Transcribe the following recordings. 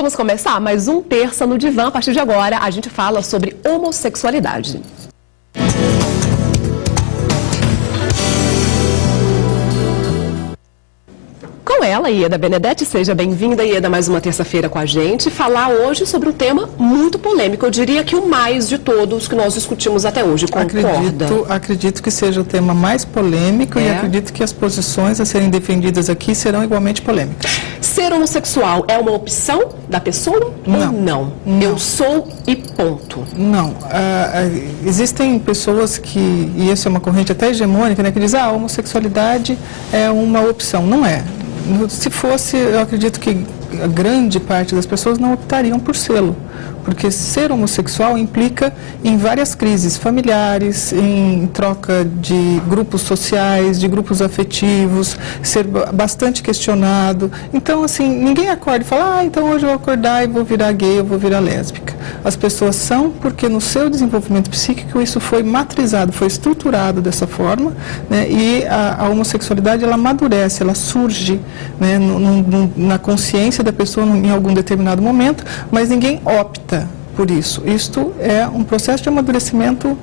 Vamos começar mais um Terça no Divã. A partir de agora, a gente fala sobre homossexualidade. Com ela, Ieda Benedetti, seja bem-vinda, Ieda, mais uma terça-feira com a gente, falar hoje sobre um tema muito polêmico, eu diria que o mais de todos que nós discutimos até hoje, concorda? Acredito que seja o tema mais polêmico e acredito que as posições a serem defendidas aqui serão igualmente polêmicas. Ser homossexual é uma opção da pessoa ou não? Eu sou e ponto. Não. Existem pessoas que, e essa é uma corrente até hegemônica, né, que diz, a homossexualidade é uma opção. Não é. Se fosse, eu acredito que a grande parte das pessoas não optariam por sê-lo, porque ser homossexual implica em várias crises familiares, em troca de grupos sociais, de grupos afetivos, ser bastante questionado. Então, assim, ninguém acorda e fala, então hoje eu vou acordar e vou virar gay, eu vou virar lésbica. As pessoas são porque no seu desenvolvimento psíquico isso foi matrizado, foi estruturado dessa forma, né, e a homossexualidade ela amadurece, ela surge, né, na consciência da pessoa em algum determinado momento, mas ninguém opta por isso. Isto é um processo de amadurecimento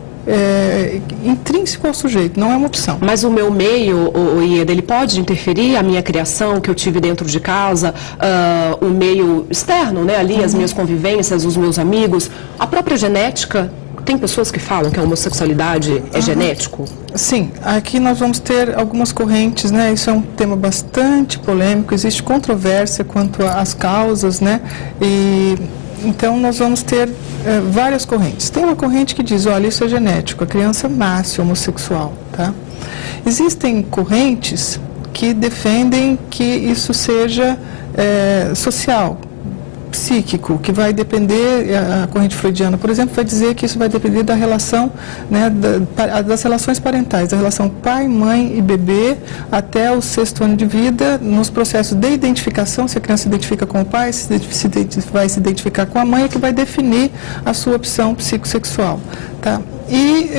intrínseco ao sujeito, não é uma opção. Mas o meu meio, Ieda, ele pode interferir a minha criação que eu tive dentro de casa, o meio externo, né, ali, as minhas convivências, os meus amigos, a própria genética? Tem pessoas que falam que a homossexualidade é genético? Sim, aqui nós vamos ter algumas correntes, né? Isso é um tema bastante polêmico, existe controvérsia quanto às causas, né? E então nós vamos ter várias correntes. Tem uma corrente que diz, olha, isso é genético, a criança nasce homossexual, tá? Existem correntes que defendem que isso seja social, psíquico, que vai depender, a corrente freudiana, por exemplo, vai dizer que isso vai depender da relação, né, das relações parentais, da relação pai, mãe e bebê até o 6º ano de vida, nos processos de identificação, se a criança se identifica com o pai, se vai se identificar com a mãe, é que vai definir a sua opção psicossexual, tá? E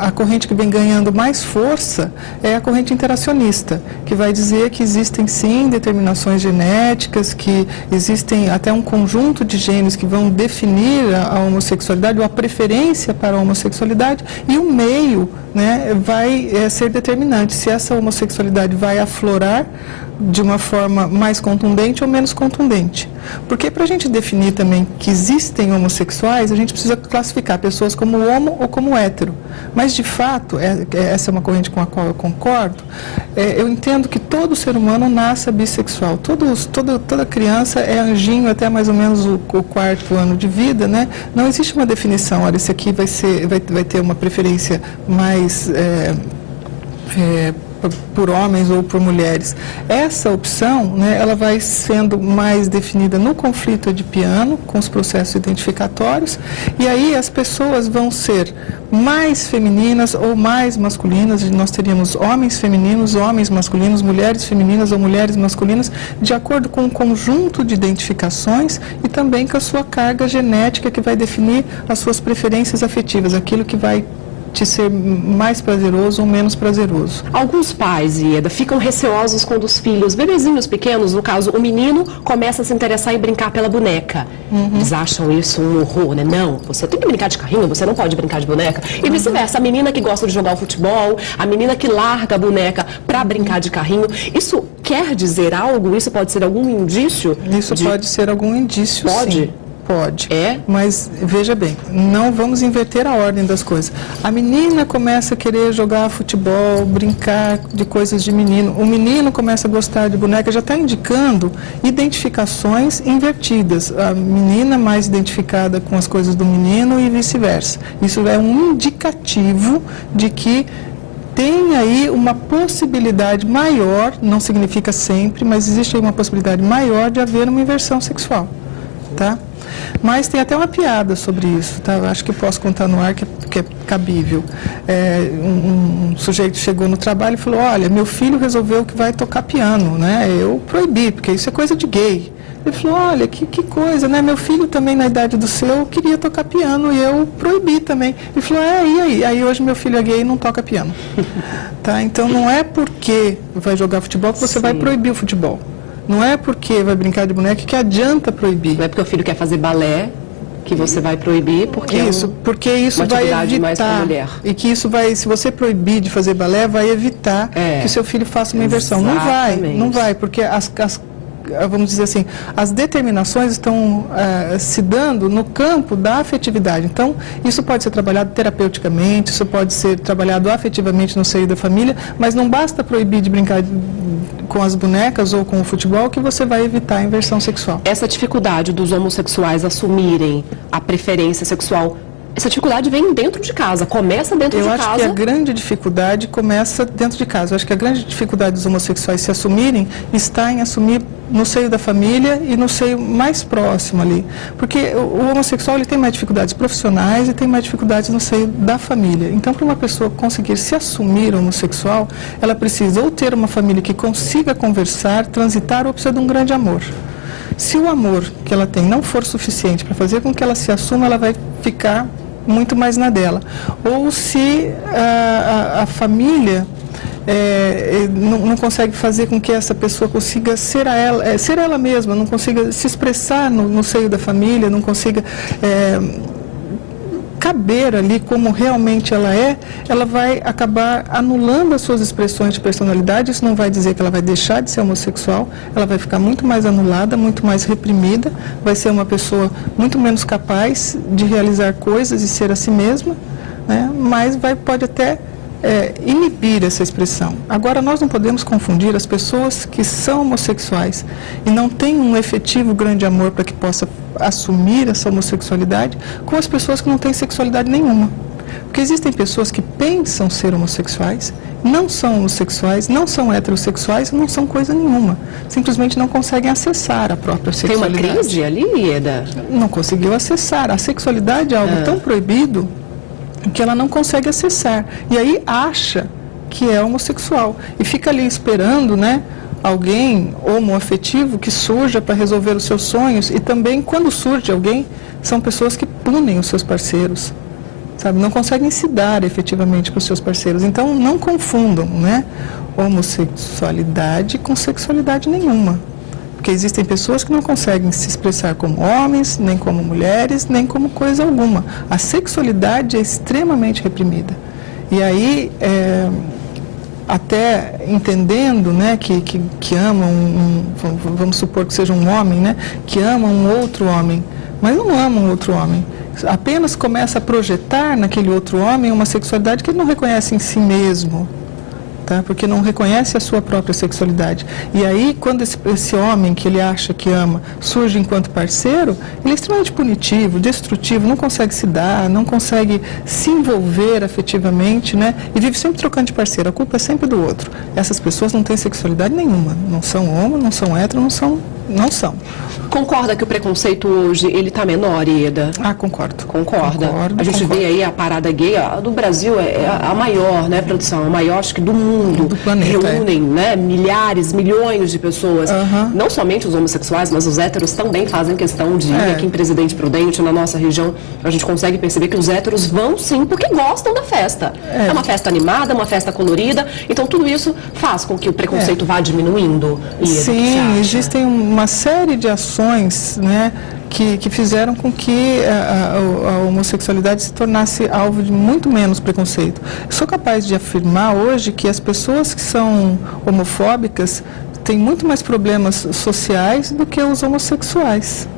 a corrente que vem ganhando mais força é a corrente interacionista, que vai dizer que existem sim determinações genéticas, que existem até um conjunto de genes que vão definir a homossexualidade ou a preferência para a homossexualidade, e o meio, né, vai ser determinante se essa homossexualidade vai aflorar de uma forma mais contundente ou menos contundente. Porque para a gente definir também que existem homossexuais, a gente precisa classificar pessoas como homo ou como hétero. Mas, de fato, essa é uma corrente com a qual eu concordo, eu entendo que todo ser humano nasce bissexual. Toda criança é anjinho até mais ou menos o 4º ano de vida, né? Não existe uma definição, olha, esse aqui vai ter uma preferência mais por homens ou por mulheres. Essa opção, né, ela vai sendo mais definida no conflito edipiano, com os processos identificatórios, e aí as pessoas vão ser mais femininas ou mais masculinas, nós teríamos homens femininos, homens masculinos, mulheres femininas ou mulheres masculinas, de acordo com um conjunto de identificações e também com a sua carga genética que vai definir as suas preferências afetivas, aquilo que vai te ser mais prazeroso ou menos prazeroso. Alguns pais, Ieda, ficam receosos quando os filhos, bebezinhos pequenos, no caso, o menino começa a se interessar em brincar pela boneca. Eles acham isso um horror, né? Não, você tem que brincar de carrinho, você não pode brincar de boneca. E vice-versa, a menina que gosta de jogar o futebol, a menina que larga a boneca para brincar de carrinho. Isso quer dizer algo? Isso pode ser algum indício? Isso pode ser algum indício, pode? Sim. Pode, É? Mas veja bem, não vamos inverter a ordem das coisas. A menina começa a querer jogar futebol, brincar de coisas de menino. O menino começa a gostar de boneca, já está indicando identificações invertidas. A menina mais identificada com as coisas do menino e vice-versa. Isso é um indicativo de que tem aí uma possibilidade maior, não significa sempre, mas existe aí uma possibilidade maior de haver uma inversão sexual, tá? Mas tem até uma piada sobre isso, tá? Acho que posso contar no ar que é cabível. Um sujeito chegou no trabalho e falou, olha, meu filho resolveu que vai tocar piano, né? Eu proibi, porque isso é coisa de gay. Ele falou, olha, que coisa, né? Meu filho também, na idade do seu, queria tocar piano e eu proibi também. Ele falou, e aí? Aí hoje meu filho é gay e não toca piano. Tá? Então não é porque vai jogar futebol que você vai proibir o futebol. Não é porque vai brincar de boneca que adianta proibir. Não é porque o filho quer fazer balé que você vai proibir, porque porque isso vai evitar, mais pra mulher. E que isso vai, se você proibir de fazer balé, vai evitar que o seu filho faça uma inversão. Não vai, porque vamos dizer assim, as determinações estão se dando no campo da afetividade. Então, isso pode ser trabalhado terapeuticamente, isso pode ser trabalhado afetivamente no seio da família, mas não basta proibir de brincar com as bonecas ou com o futebol que você vai evitar a inversão sexual. Essa dificuldade dos homossexuais assumirem a preferência sexual, essa dificuldade vem dentro de casa, começa dentro de casa. Eu acho que a grande dificuldade começa dentro de casa. Eu acho que a grande dificuldade dos homossexuais se assumirem está em assumir no seio da família e no seio mais próximo ali. Porque o homossexual ele tem mais dificuldades profissionais e tem mais dificuldades no seio da família. Então, para uma pessoa conseguir se assumir homossexual, ela precisa ou ter uma família que consiga conversar, transitar, ou precisa de um grande amor. Se o amor que ela tem não for suficiente para fazer com que ela se assuma, ela vai ficar muito mais na dela. Ou se a família não consegue fazer com que essa pessoa consiga ser ela mesma, não consiga se expressar no seio da família, não consiga caber ali como realmente ela vai acabar anulando as suas expressões de personalidade. Isso não vai dizer que ela vai deixar de ser homossexual, ela vai ficar muito mais anulada, muito mais reprimida, vai ser uma pessoa muito menos capaz de realizar coisas e ser a si mesma, né? Mas pode até inibir essa expressão. Agora, nós não podemos confundir as pessoas que são homossexuais e não têm um efetivo grande amor para que possa assumir essa homossexualidade com as pessoas que não têm sexualidade nenhuma. Porque existem pessoas que pensam ser homossexuais, não são homossexuais, não são heterossexuais, não são coisa nenhuma. Simplesmente não conseguem acessar a própria sexualidade. Tem uma crise ali, Ieda? Não conseguiu acessar. A sexualidade é algo tão proibido que ela não consegue acessar. E aí acha que é homossexual. E fica ali esperando, né, alguém homoafetivo que surja para resolver os seus sonhos. E também, quando surge alguém, são pessoas que punem os seus parceiros. Sabe? Não conseguem se dar efetivamente para os seus parceiros. Então, não confundam, né, homossexualidade com sexualidade nenhuma. Porque existem pessoas que não conseguem se expressar como homens, nem como mulheres, nem como coisa alguma. A sexualidade é extremamente reprimida. E aí, até entendendo, né, que amam, vamos supor que seja um homem, né, que ama um outro homem, mas não ama um outro homem. Apenas começa a projetar naquele outro homem uma sexualidade que ele não reconhece em si mesmo. Tá? Porque não reconhece a sua própria sexualidade. E aí, quando esse homem que ele acha que ama surge enquanto parceiro, ele é extremamente punitivo, destrutivo, não consegue se dar, não consegue se envolver afetivamente, né? E vive sempre trocando de parceiro. A culpa é sempre do outro. Essas pessoas não têm sexualidade nenhuma. Não são homo, não são hétero, não são. Concorda que o preconceito hoje, ele está menor, Ieda? Concordo. Concorda? A gente vê aí a parada gay, a do Brasil é a maior, né, produção? A maior, acho que do mundo. Do planeta. Reúnem, né, milhares, milhões de pessoas. Não somente os homossexuais, mas os héteros também fazem questão de ir aqui em Presidente Prudente, na nossa região. A gente consegue perceber que os héteros vão sim, porque gostam da festa. É uma festa animada, uma festa colorida. Então, tudo isso faz com que o preconceito vá diminuindo. Ieda, sim, existem uma série de ações, né, que fizeram com que a homossexualidade se tornasse alvo de muito menos preconceito. Eu sou capaz de afirmar hoje que as pessoas que são homofóbicas têm muito mais problemas sociais do que os homossexuais.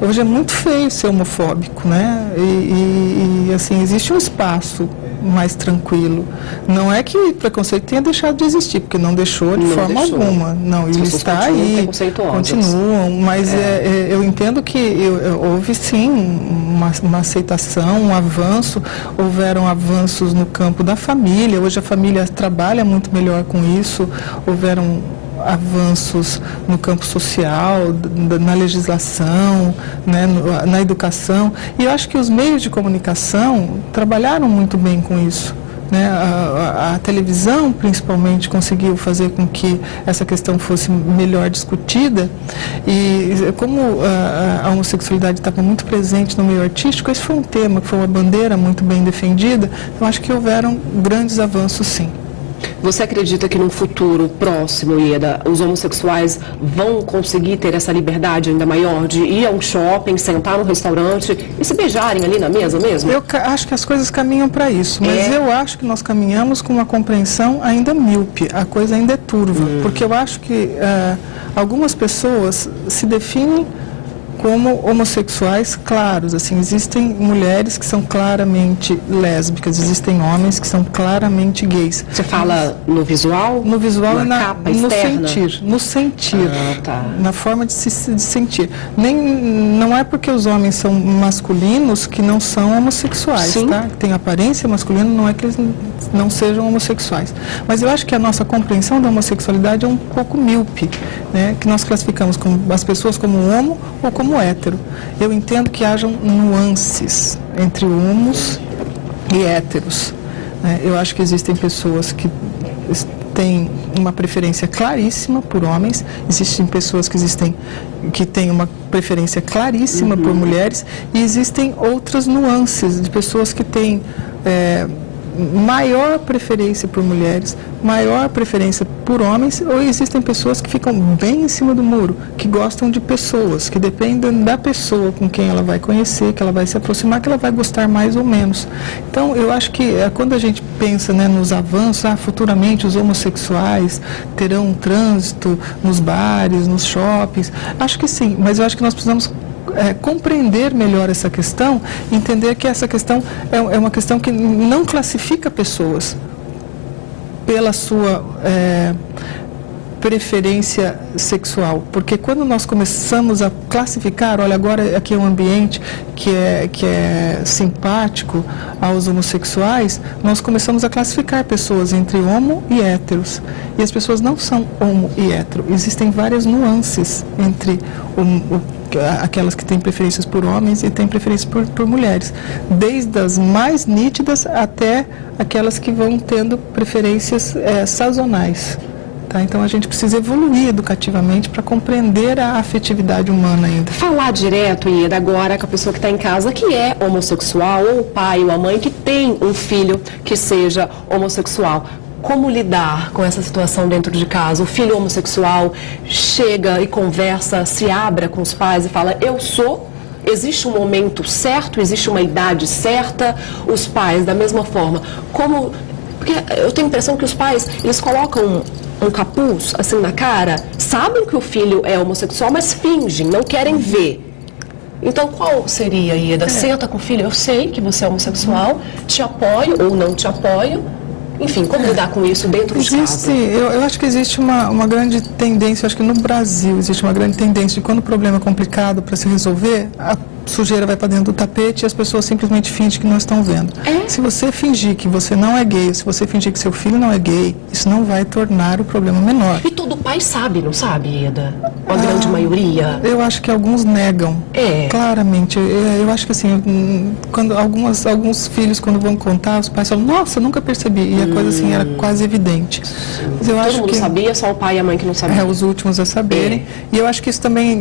Hoje é muito feio ser homofóbico, né? E assim, existe um espaço mais tranquilo. Não é que o preconceito tenha deixado de existir, porque não deixou de forma alguma. Não, ele está aí, continuam, mas eu entendo que houve sim uma aceitação, um avanço, houveram avanços no campo da família, hoje a família trabalha muito melhor com isso, houveram avanços no campo social, na legislação, né, na educação, e eu acho que os meios de comunicação trabalharam muito bem com isso. Né? A televisão, principalmente, conseguiu fazer com que essa questão fosse melhor discutida, e como a homossexualidade estava muito presente no meio artístico, esse foi um tema, que foi uma bandeira muito bem defendida, eu acho que houveram grandes avanços, sim. Você acredita que num futuro próximo, Ieda, os homossexuais vão conseguir ter essa liberdade ainda maior de ir a um shopping, sentar num restaurante e se beijarem ali na mesa mesmo? Eu acho que as coisas caminham para isso, mas eu acho que nós caminhamos com uma compreensão ainda míope, a coisa ainda é turva, porque eu acho que algumas pessoas se definem como homossexuais claros, assim, existem mulheres que são claramente lésbicas, existem homens que são claramente gays. Você fala no visual? No visual e capa no externa? sentir, Tá. na forma de se sentir. Não é porque os homens são masculinos que não são homossexuais, Sim. tá? Tem aparência masculina, não é que eles não sejam homossexuais. Mas eu acho que a nossa compreensão da homossexualidade é um pouco míope, né? Que nós classificamos as pessoas como homo ou como hétero. Eu entendo que hajam nuances entre homos e héteros, né? Eu acho que existem pessoas que têm uma preferência claríssima por homens, existem pessoas que têm uma preferência claríssima por mulheres, e existem outras nuances de pessoas que têm maior preferência por mulheres, maior preferência por homens, ou existem pessoas que ficam bem em cima do muro, que gostam de pessoas, que dependem da pessoa com quem ela vai conhecer, que ela vai se aproximar, que ela vai gostar mais ou menos. Então, eu acho que quando a gente pensa, né, nos avanços, futuramente os homossexuais terão um trânsito nos bares, nos shoppings, acho que sim, mas eu acho que nós precisamos compreender melhor essa questão, entender que essa questão é uma questão que não classifica pessoas pela sua preferência sexual, porque quando nós começamos a classificar, olha, agora aqui é um ambiente que é simpático aos homossexuais, nós começamos a classificar pessoas entre homo e héteros, e as pessoas não são homo e hétero, existem várias nuances entre aquelas que têm preferências por homens e têm preferências por mulheres, desde as mais nítidas até aquelas que vão tendo preferências sazonais. Tá? Então a gente precisa evoluir educativamente para compreender a afetividade humana ainda. Falar direto, Ieda, agora com a pessoa que está em casa que é homossexual, ou o pai ou a mãe que tem um filho que seja homossexual. Como lidar com essa situação dentro de casa? O filho homossexual chega e conversa, se abre com os pais e fala, eu sou. Existe um momento certo, existe uma idade certa. Os pais, da mesma forma, como... Porque eu tenho a impressão que os pais, eles colocam um capuz assim na cara, sabem que o filho é homossexual, mas fingem, não querem ver. Então, qual seria, Ieda? Senta com o filho, eu sei que você é homossexual, te apoio ou não te apoio. Enfim, como lidar com isso dentro de casa? Eu acho que existe uma grande tendência, eu acho que no Brasil existe uma grande tendência de quando o problema é complicado para se resolver, a sujeira vai para dentro do tapete e as pessoas simplesmente fingem que não estão vendo. Se você fingir que você não é gay, se você fingir que seu filho não é gay, isso não vai tornar o problema menor. E todo pai sabe, não sabe, Ieda? A grande maioria? Eu acho que alguns negam. Claramente. Eu acho que assim, quando alguns filhos, quando vão contar, os pais falam, nossa, eu nunca percebi. E a coisa assim era quase evidente. Mas eu Todo mundo sabia, só o pai e a mãe que não sabiam. Os últimos a saberem. E eu acho que isso também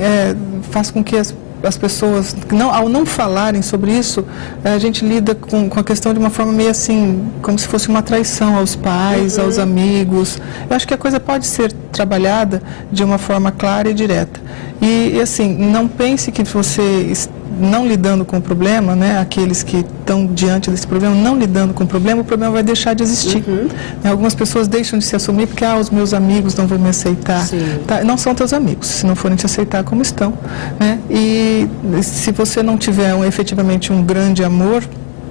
faz com que as pessoas, ao não falarem sobre isso, a gente lida com a questão de uma forma meio assim, como se fosse uma traição aos pais, aos amigos. Eu acho que a coisa pode ser trabalhada de uma forma clara e direta. E assim, não pense que você não lidando com o problema, né, aqueles que estão diante desse problema, não lidando com o problema vai deixar de existir. Algumas pessoas deixam de se assumir porque os meus amigos não vão me aceitar. Tá? Não são teus amigos, se não forem te aceitar como estão. Né? E se você não tiver efetivamente um grande amor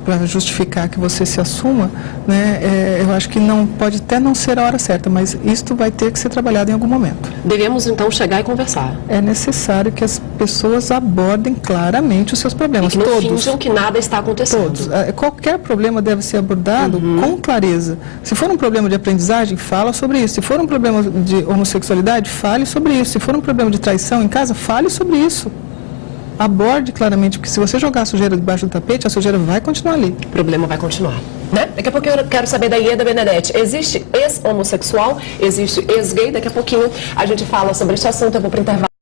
para justificar que você se assuma, né, eu acho que pode até não ser a hora certa, mas isto vai ter que ser trabalhado em algum momento. Devemos, então, chegar e conversar. É necessário que as pessoas abordem claramente os seus problemas. E que não finjam que nada está acontecendo. Todos. Qualquer problema deve ser abordado com clareza. Se for um problema de aprendizagem, fala sobre isso. Se for um problema de homossexualidade, fale sobre isso. Se for um problema de traição em casa, fale sobre isso. Aborde claramente, porque se você jogar a sujeira debaixo do tapete, a sujeira vai continuar ali. O problema vai continuar, né? Daqui a pouco eu quero saber da Ieda Benedetti. Existe ex-homossexual, existe ex-gay? Daqui a pouquinho a gente fala sobre esse assunto, eu vou para o intervalo.